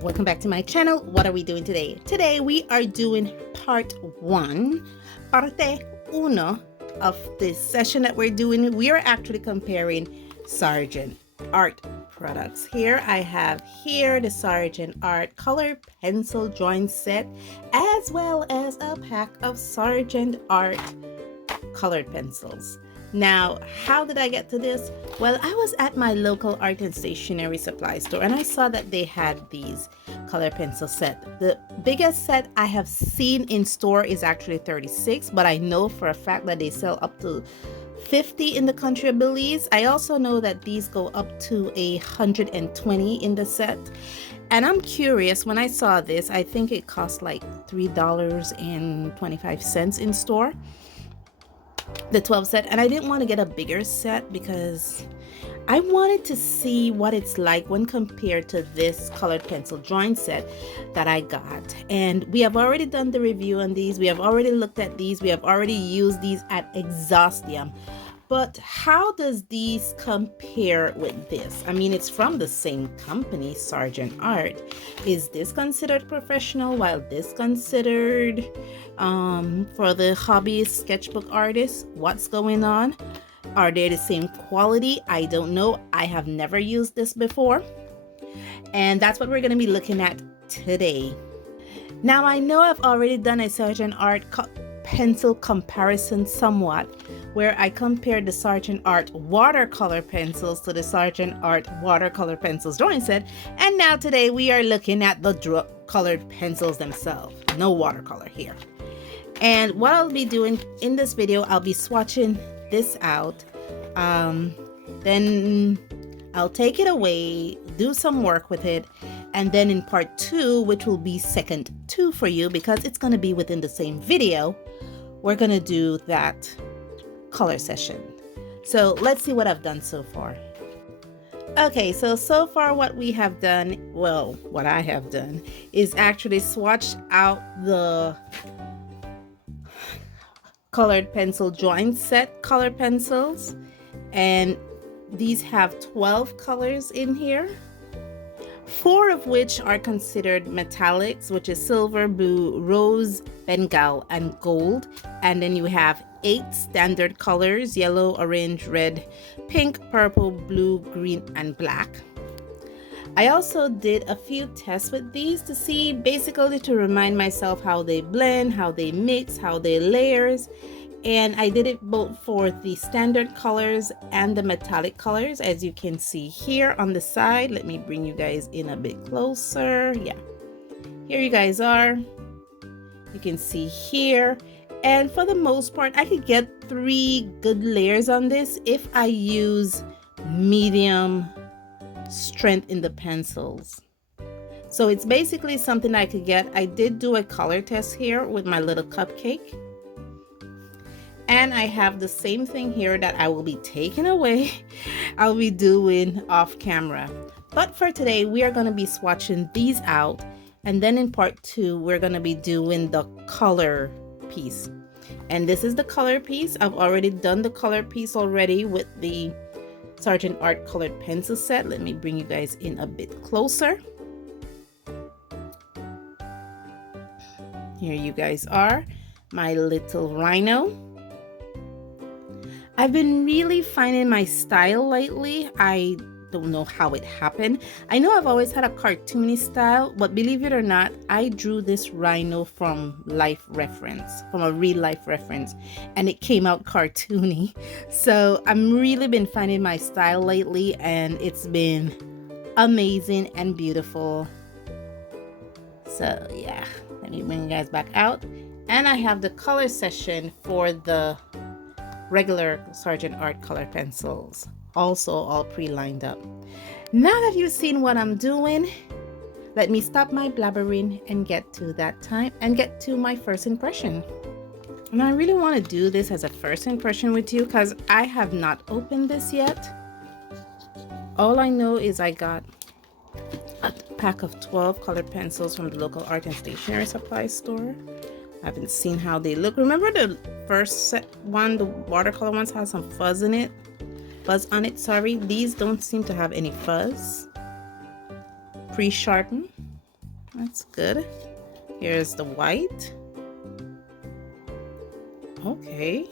Welcome back to my channel. What are we doing today? Today we are doing part one, parte uno of this session that we're doing. We are actually comparing Sargent art products. Here I have the Sargent art color pencil drawing set, as well as a pack of Sargent art colored pencils. Now, how did I get to this? Well, I was at my local art and stationery supply store and I saw that they had these color pencil set. The biggest set I have seen in store is actually 36, but I know for a fact that they sell up to 50 in the country of Belize. I also know that these go up to 120 in the set. And I'm curious, when I saw this, I think it cost like $3.25 in store, the 12 set, and I didn't want to get a bigger set because I wanted to see what it's like when compared to this colored pencil drawing set that I got. And we have already done the review on these. We have already looked at these. We have already used these at exhaustion. But how does these compare with this? I mean, it's from the same company, Sargent Art. Is this considered professional while this considered for the hobbyist sketchbook artist? What's going on? Are they the same quality? I don't know. I have never used this before. And that's what we're going to be looking at today. Now, I know I've already done a Sargent Art pencil comparison somewhat, where I compared the Sargent Art watercolor pencils to the Sargent Art watercolor pencils drawing set. And now today we are looking at the colored pencils themselves. No watercolor here. And what I'll be doing in this video, I'll be swatching this out. Then I'll take it away, do some work with it. And then in part two, which will be second two for you because it's going to be within the same video, we're going to do that color session. So let's see what I've done so far. Okay, so far what we have done, well, what I have done is actually swatched out the colored pencil drawing set color pencils, and these have 12 colors in here, 4 of which are considered metallics, which is silver, blue, rose, bengal, and gold. And then you have 8 standard colors: yellow, orange, red, pink, purple, blue, green, and black. I also did a few tests with these to see, basically to remind myself how they blend, how they mix, how they layers. And I did it both for the standard colors and the metallic colors, as you can see here on the side. Let me bring you guys in a bit closer. Yeah, here you guys are. You can see here. And for the most part, I could get 3 good layers on this if I use medium strength in the pencils. So it's basically something I could get. I did do a color test here with my little cupcake. And I have the same thing here that I will be taking away. I'll be doing off camera. But for today, we are going to be swatching these out. And then in part 2, we're going to be doing the color piece. And this is the color piece. I've already done the color piece already with the Sargent Art colored pencil set. Let me bring you guys in a bit closer. Here you guys are, my little rhino. I've been really finding my style lately. I don't know how it happened. I know I've always had a cartoony style, but believe it or not, I drew this rhino from life reference, from a real life reference, and it came out cartoony. So I'm really been finding my style lately, and it's been amazing and beautiful. So yeah, let me bring you guys back out. And I have the color session for the regular Sargent Art color pencils, also all pre-lined up. Now that you've seen what I'm doing, let me stop my blabbering and get to that time and get to my first impression. And I really want to do this as a first impression with you because I have not opened this yet. All I know is I got a pack of 12 colored pencils from the local art and stationery supply store. I haven't seen how they look. Remember the first set one, the watercolor ones, had some fuzz on it. Sorry. These don't seem to have any fuzz. Pre-sharpened. That's good. Here's the white. Okay.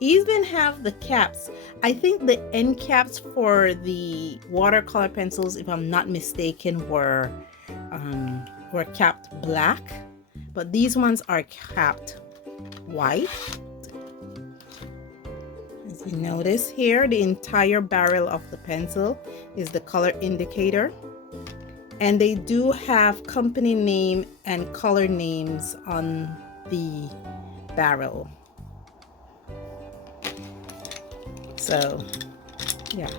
Even have the caps. I think the end caps for the watercolor pencils, if I'm not mistaken, were capped black, but these ones are capped white. As you notice here, the entire barrel of the pencil is the color indicator, and they do have company name and color names on the barrel. So yeah,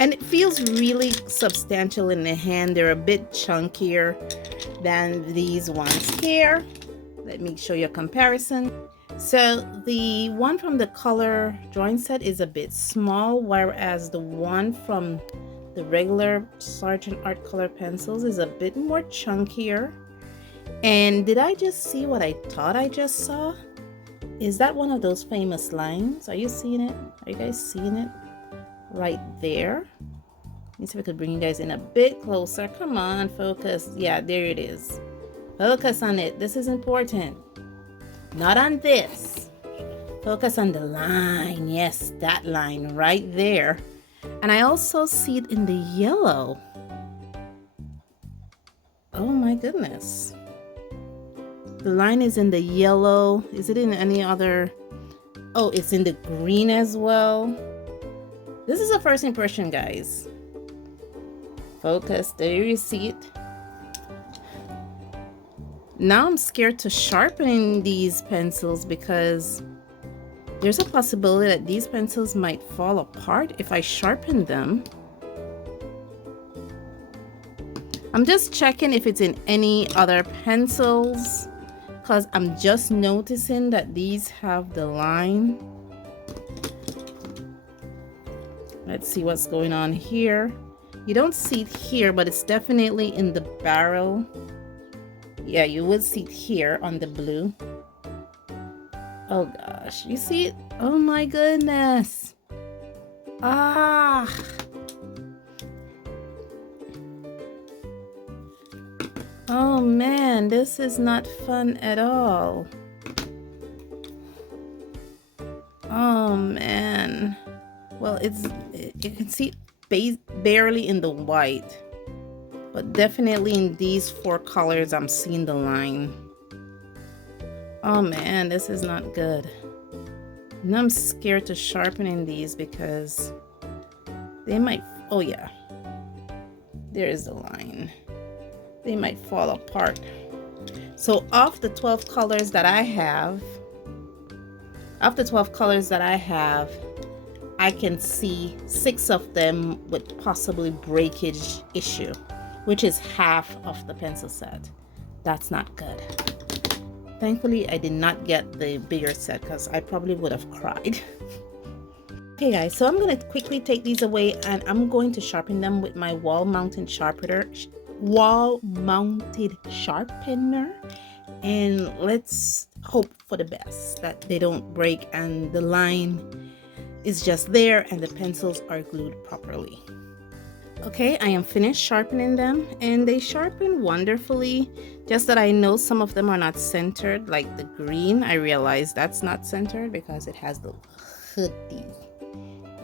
and it feels really substantial in the hand. They're a bit chunkier than these ones here. Let me show you a comparison. So the one from the color drawing set is a bit small, whereas the one from the regular Sargent art color pencils is a bit more chunkier. And did I just see what I thought I just saw? Is that one of those famous lines? Are you seeing it? Are you guys seeing it? Right there. Let me see if I could bring you guys in a bit closer. Come on, focus. Yeah, there it is. Focus on it. This is important. Not on this. Focus on the line. Yes, that line right there. And I also see it in the yellow. Oh my goodness. The line is in the yellow. Is it in any other? Oh, it's in the green as well. This is a first impression, guys. Focus. There you see it. Now I'm scared to sharpen these pencils because there's a possibility that these pencils might fall apart if I sharpen them. I'm just checking if it's in any other pencils, because I'm just noticing that these have the line. Let's see what's going on here. You don't see it here, but it's definitely in the barrel. Yeah, you would see it here on the blue. Oh gosh, you see it? Oh my goodness. Ah. Oh man, this is not fun at all. Oh man. Well, you can see it barely in the white, but definitely in these four colors I'm seeing the line. Oh man, this is not good. And I'm scared to sharpening these because they might, oh yeah, there is the line. They might fall apart. So of the 12 colors that I have, I can see 6 of them with possibly breakage issue, which is half of the pencil set. That's not good. Thankfully, I did not get the bigger set because I probably would have cried. Okay guys, so I'm going to quickly take these away and I'm going to sharpen them with my wall-mounted sharpener. And let's hope for the best, that they don't break and the line is just there and the pencils are glued properly. Okay, I am finished sharpening them and they sharpen wonderfully, just that I know some of them are not centered, like the green. I realize that's not centered because it has the hoodie.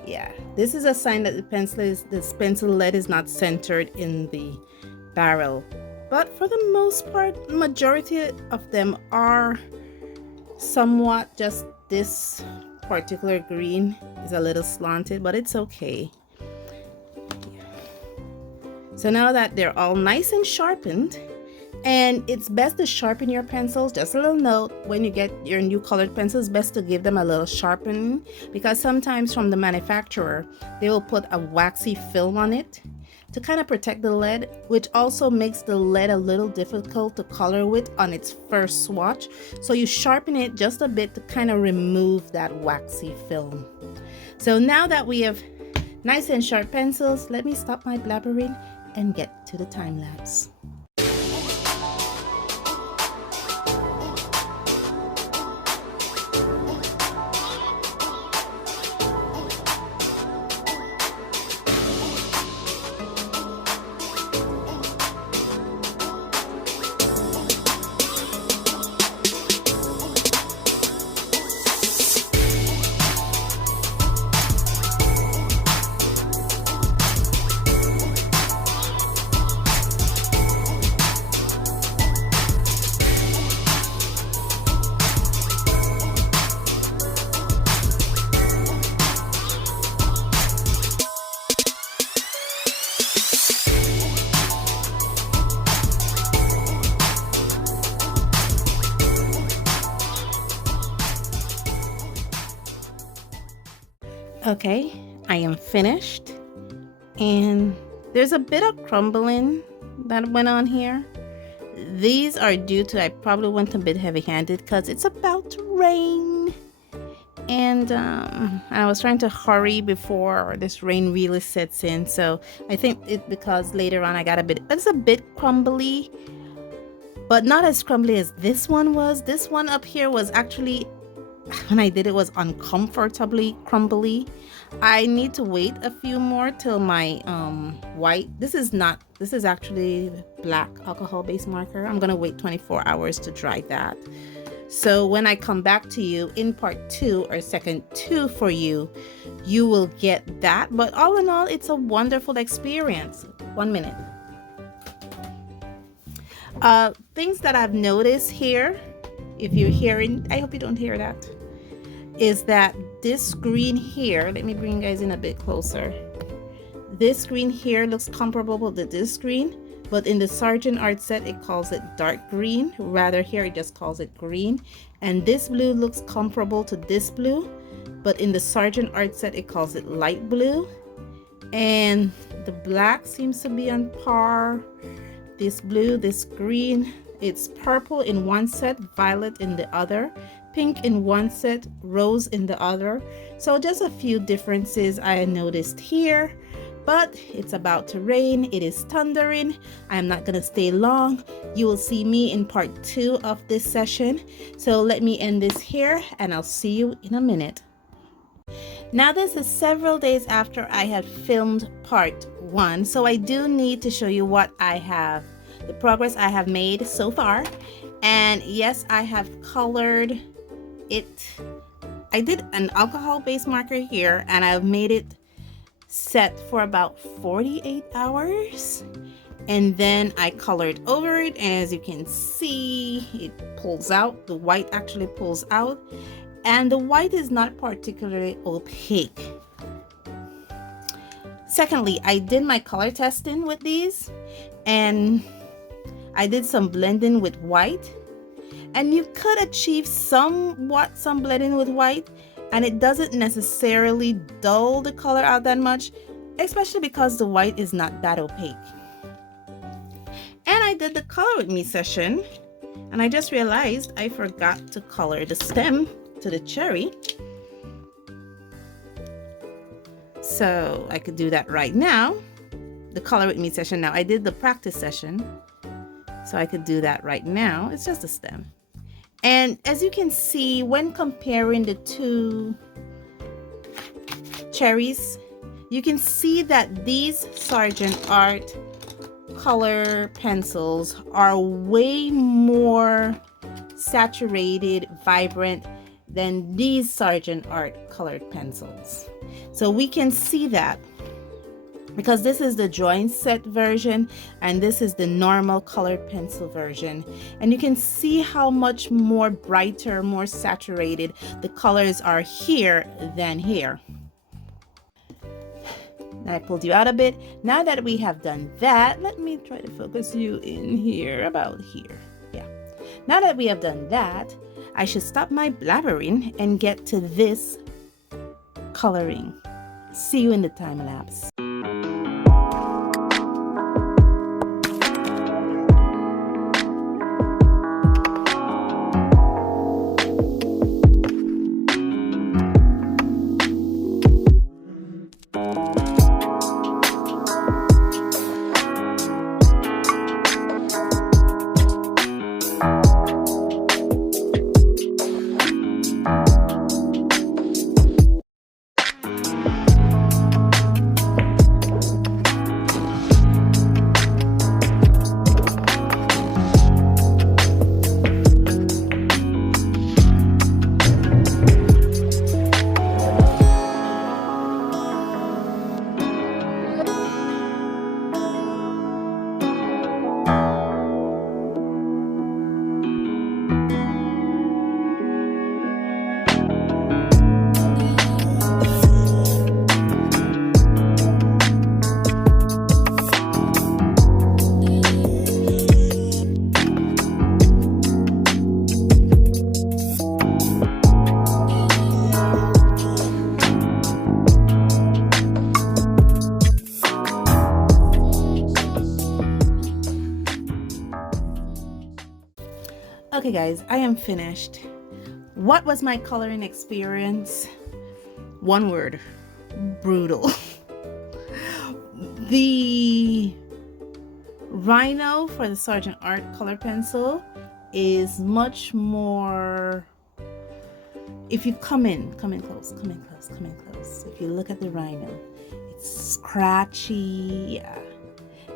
Yeah, this is a sign that this pencil lead is not centered in the barrel, but for the most part, majority of them are somewhat. Just this particular green is a little slanted, but it's okay. Yeah. So now that they're all nice and sharpened, and it's best to sharpen your pencils. Just a little note, when you get your new colored pencils, best to give them a little sharpening, because sometimes from the manufacturer they will put a waxy film on it to kind of protect the lead, which also makes the lead a little difficult to color with on its first swatch. So you sharpen it just a bit to kind of remove that waxy film. So now that we have nice and sharp pencils, let me stop my blabbering and get to the time lapse. Okay, I am finished, and there's a bit of crumbling that went on here. These are due to, I probably went a bit heavy-handed because it's about to rain, and I was trying to hurry before this rain really sets in. So I think it's because later on I got it's a bit crumbly, but not as crumbly as this one was. This one up here was actually, when I did it, was uncomfortably crumbly. I need to wait a few more till my white, this is actually black alcohol based marker. I'm gonna wait 24 hours to dry that. So when I come back to you in part 2 or second 2 for you, you will get that. But all in all, it's a wonderful experience. 1 minute. Things that I've noticed here, if you're hearing, I hope you don't hear that, is that this green here, let me bring you guys in a bit closer. This green here looks comparable to this green, but in the Sargent art set it calls it dark green. Rather, here it just calls it green. And this blue looks comparable to this blue, but in the Sargent art set it calls it light blue. And the black seems to be on par. This blue, this green, it's purple in one set, violet in the other, pink in one set, rose in the other. So just a few differences I noticed here, but it's about to rain. It is thundering. I'm not going to stay long. You will see me in part 2 of this session. So let me end this here and I'll see you in a minute. Now this is several days after I had filmed part 1, so I do need to show you what I have, the progress I have made so far. And yes, I have colored it. I did an alcohol based marker here and I've made it set for about 48 hours, and then I colored over it, and as you can see, it pulls out. The white actually pulls out, and the white is not particularly opaque. Secondly, I did my color testing with these, and I did some blending with white, and you could achieve somewhat some blending with white, and it doesn't necessarily dull the color out that much, especially because the white is not that opaque. And I did the color with me session, and I just realized I forgot to color the stem to the cherry. So I could do that right now, the color with me session. Now I did the practice session, so I could do that right now. It's just a stem. And as you can see, when comparing the two cherries, you can see that these Sargent art color pencils are way more saturated, vibrant than these Sargent art colored pencils. So we can see that because this is the drawing set version and this is the normal colored pencil version, and you can see how much more brighter, more saturated the colors are here than here. Now I pulled you out a bit. Now that we have done that, let me try to focus you in here, about here. Yeah. Now that we have done that, I should stop my blabbering and get to this coloring. See you in the time lapse. Okay guys, I am finished. What was my coloring experience? One word: brutal. The Rhino for the Sargent Art color pencil is much more, if you come in close. If you look at the Rhino, it's scratchy. Yeah,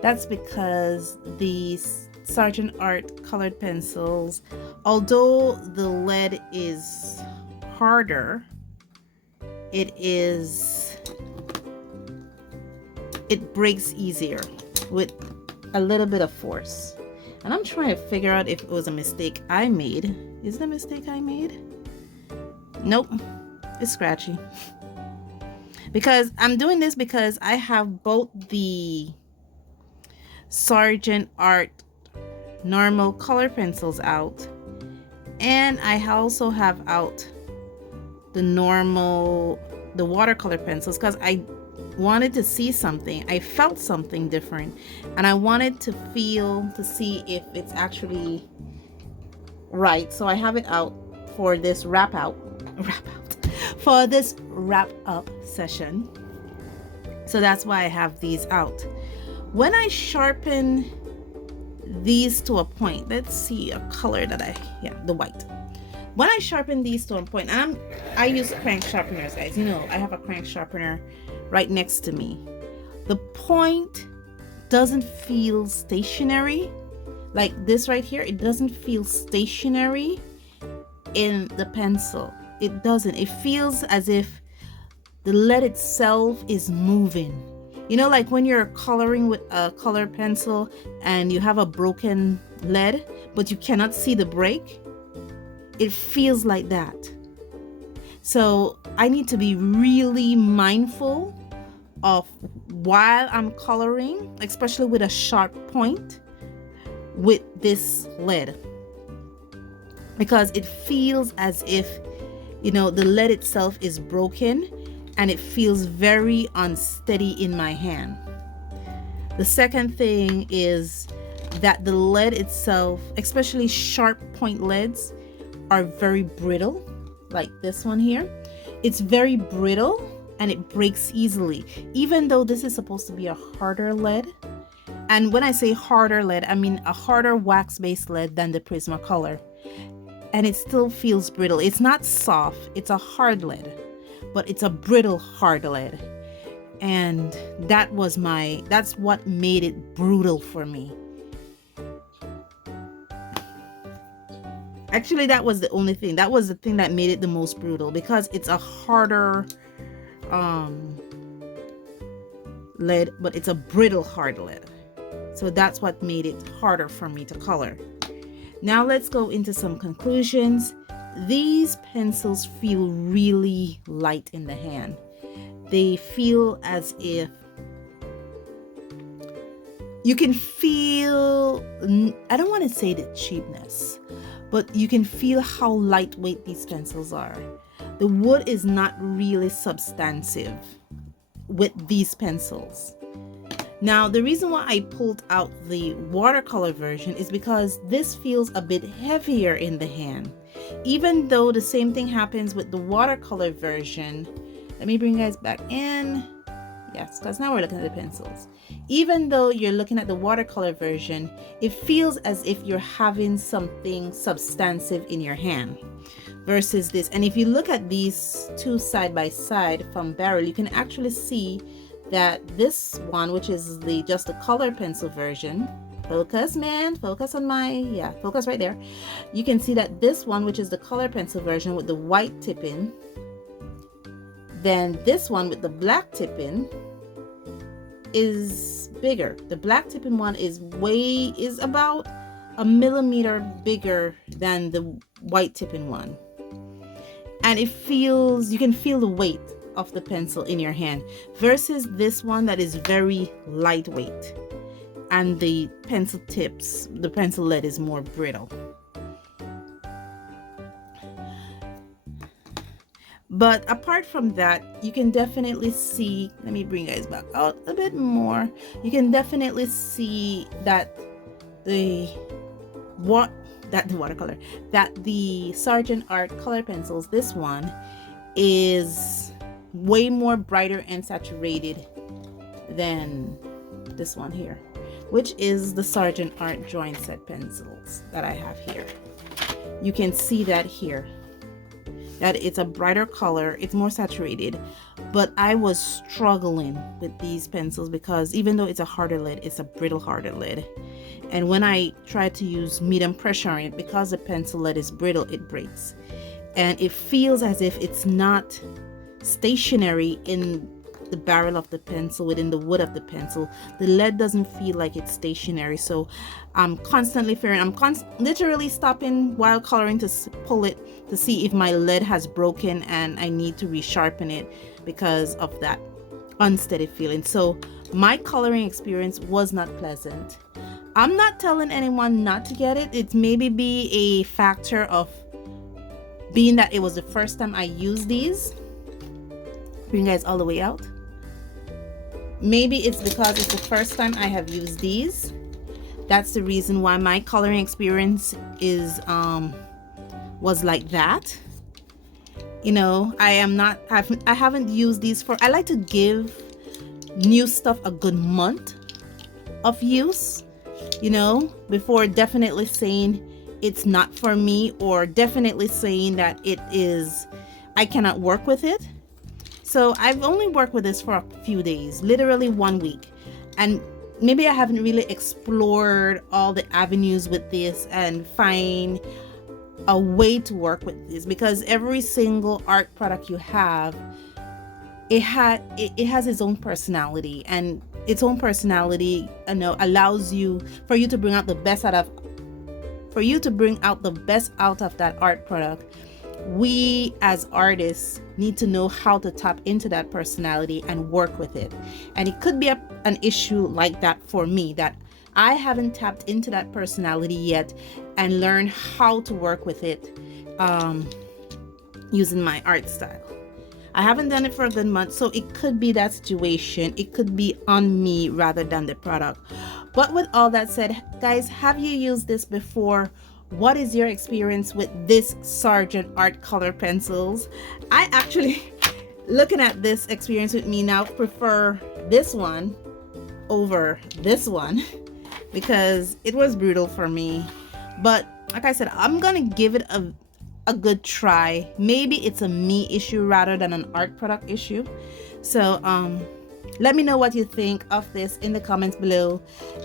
that's because the Sargent Art colored pencils, although the lead is harder, it breaks easier with a little bit of force. And I'm trying to figure out if it was a mistake I made. Is it a mistake I made? Nope, it's scratchy. Because I'm doing this because I have both the Sargent Art normal color pencils out, and I also have out the watercolor pencils, because I wanted to see something. I felt something different, and I wanted to see if it's actually right. So I have it out for this wrap up session. So that's why I have these out. When I sharpen these to a point, let's see a color that the white. When I sharpen these to a point, and I use crank sharpeners, guys. You know, I have a crank sharpener right next to me. The point doesn't feel stationary like this right here. It doesn't feel stationary in the pencil. It doesn't. It feels as if the lead itself is moving. You know, like when you're coloring with a color pencil and you have a broken lead, but you cannot see the break. It feels like that. So I need to be really mindful of while I'm coloring, especially with a sharp point with this lead, because it feels as if, you know, the lead itself is broken, and it feels very unsteady in my hand. The second thing is that the lead itself, especially sharp point leads, are very brittle, like this one here. It's very brittle and it breaks easily, even though this is supposed to be a harder lead. And when I say harder lead, I mean a harder wax-based lead than the Prismacolor. And it still feels brittle. It's not soft, it's a hard lead, but it's a brittle hard lead. And that's what made it brutal for me. Actually, that was the only thing. That was the thing that made it the most brutal, because it's a harder lead, but it's a brittle hard lead. So that's what made it harder for me to color. Now let's go into some conclusions. These pencils feel really light in the hand. They feel as if you can feel, I don't want to say the cheapness, but you can feel how lightweight these pencils are. The wood is not really substantive with these pencils. Now, the reason why I pulled out the watercolor version is because this feels a bit heavier in the hand. Even though the same thing happens with the watercolor version. Let me bring you guys back in. Yes, because now we're looking at the pencils. Even though you're looking at the watercolor version, it feels as if you're having something substantive in your hand versus this. And if you look at these two side by side from barrel, you can actually see that this one, which is just the color pencil version, focus man, focus on my, focus right there. You can see that this one, which is the color pencil version with the white tipping, then this one with the black tipping is bigger. The black tipping one is about a millimeter bigger than the white tipping one. And it feels, you can feel the weight of the pencil in your hand versus this one that is very lightweight, and the pencil tips, the pencil lead is more brittle. But apart from that, you can definitely see, let me bring you guys back out a bit more. You can definitely see that watercolor, that the Sargent Art color pencils, this one is way more brighter and saturated than this one here, which is the Sargent Art drawing set pencils that I have here. You can see that here, that it's a brighter color, it's more saturated, but I was struggling with these pencils because even though it's a harder lead, it's a brittle harder lead. And when I try to use medium pressure on it, because the pencil lead is brittle, it breaks. And it feels as if it's not stationary in the barrel of the pencil, within the wood of the pencil. The lead doesn't feel like it's stationary. So I'm constantly fearing, I'm literally stopping while coloring to pull it to see if my lead has broken and I need to resharpen it because of that unsteady feeling. So my coloring experience was not pleasant. I'm not telling anyone not to get it. It maybe be a factor of being that it was the first time I used these. Bring you guys all the way out. Maybe it's because it's the first time I have used these. That's the reason why my coloring experience is was like that. You know, I haven't used these for, I like to give new stuff a good month of use, you know, before definitely saying it's not for me, or definitely saying that it is, I cannot work with it. So I've only worked with this for a few days, literally 1 week. And maybe I haven't really explored all the avenues with this and find a way to work with this, because every single art product you have, it has its own personality, and its own personality, you know, allows you, for you to bring out the best out of that art product. We as artists need to know how to tap into that personality and work with it. And it could be an issue like that for me, that I haven't tapped into that personality yet and learned how to work with it using my art style. I haven't done it for a good month, so it could be that situation. It could be on me rather than the product. But with all that said, guys, have you used this before? What is your experience with this Sargent Art color pencils? I actually, looking at this experience with me now, prefer this one over this one because it was brutal for me. But like I said, I'm gonna give it a good try. Maybe it's a me issue rather than an art product issue. So let me know what you think of this in the comments below.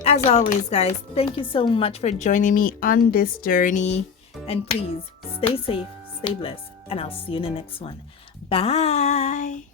As always, guys, thank you so much for joining me on this journey, and please stay safe, stay blessed, and I'll see you in the next one. Bye.